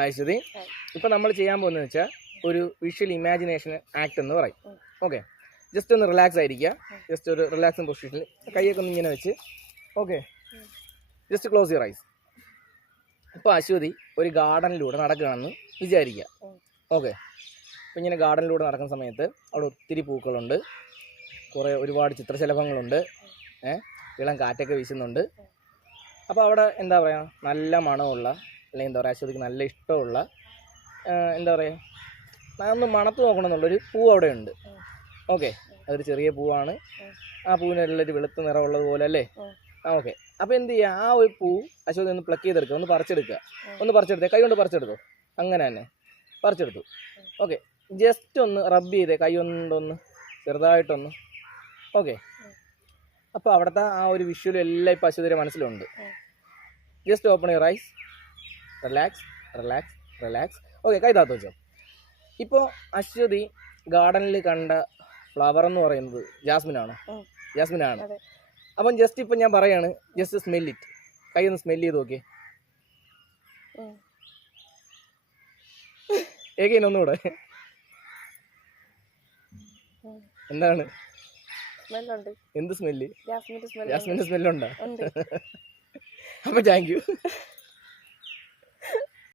അശ്വതി, ഇപ്പം നമ്മൾ ചെയ്യാൻ പോകുന്നതെന്ന് വെച്ചാൽ ഒരു വിഷ്വൽ ഇമാജിനേഷൻ ആക്ട് എന്ന് പറയും. ഓക്കെ, ജസ്റ്റ് ഒന്ന് റിലാക്സ് ആയിരിക്കുക. ജസ്റ്റ് ഒരു റിലാക്സിങ് പൊസിഷനിൽ കൈയൊക്കെ ഒന്ന് ഇങ്ങനെ വെച്ച്. Okay, just close your eyes. ഇപ്പോൾ അശ്വതി ഒരു ഗാർഡനിലൂടെ നടക്കുകയാണെന്ന് വിചാരിക്കുക. ഓക്കെ, അപ്പോൾ ഇങ്ങനെ ഗാർഡനിലൂടെ നടക്കുന്ന സമയത്ത് അവിടെ ഒത്തിരി പൂക്കളുണ്ട്, ഒരുപാട് ചിത്രശലഭങ്ങളുണ്ട്, ഇളം കാറ്റൊക്കെ വീശുന്നുണ്ട്. അപ്പോൾ അവിടെ എന്താ പറയുക, നല്ല മണമുള്ള, അല്ലെങ്കിൽ എന്താ പറയുക, അശ്വതിക്ക് നല്ല ഇഷ്ടമുള്ള, എന്താ പറയുക, ഒന്ന് മണത്ത് നോക്കണമെന്നുള്ളൊരു പൂ അവിടെ ഉണ്ട്. ഓക്കെ, അതൊരു ചെറിയ പൂവാണ്. ആ പൂവിനുള്ളൊരു വെളുത്ത നിറമുള്ളത് പോലെ അല്ലേ? ഓക്കെ, അപ്പോൾ എന്ത് ചെയ്യുക, ആ ഒരു പൂ അശ്വതി ഒന്ന് പ്ലക്ക് ചെയ്തെടുക്കുക, ഒന്ന് പറിച്ചെടുത്തേ, കൈ കൊണ്ട് പറിച്ചെടുത്തോ. അങ്ങനെ തന്നെ പറിച്ചെടുത്തു. ഓക്കെ, ജസ്റ്റ് ഒന്ന് റബ്ബ് ചെയ്തേ, കൈ കൊണ്ടൊന്ന് ചെറുതായിട്ടൊന്ന്. ഓക്കെ, അപ്പോൾ അവിടുത്തെ ആ ഒരു വിഷ്വലും എല്ലാം ഇപ്പോൾ അശ്വതിയുടെ മനസ്സിലുണ്ട്. Just open your eyes, relax relax relax. Okay, കൈ താത്ത് വെച്ചോ. ഇപ്പോൾ അശ്വതി ഗാർഡനിൽ കണ്ട ഫ്ലവർ എന്ന് പറയുന്നത് ജാസ്മിനാണ്. അപ്പം ജസ്റ്റ് ഇപ്പം ഞാൻ പറയാണ്, ജസ്റ്റ് സ്മെൽ ഇറ്റ്. കൈ ഒന്ന് സ്മെൽ ചെയ്ത് നോക്കിയേ. ഏകൈൻ ഒന്നുകൂടെ. എന്താണ്? എന്ത് സ്മെല്ല്? ജാസ്മിന്റെ സ്മെല്ലുണ്ടോ? അപ്പൊ താങ്ക് യു.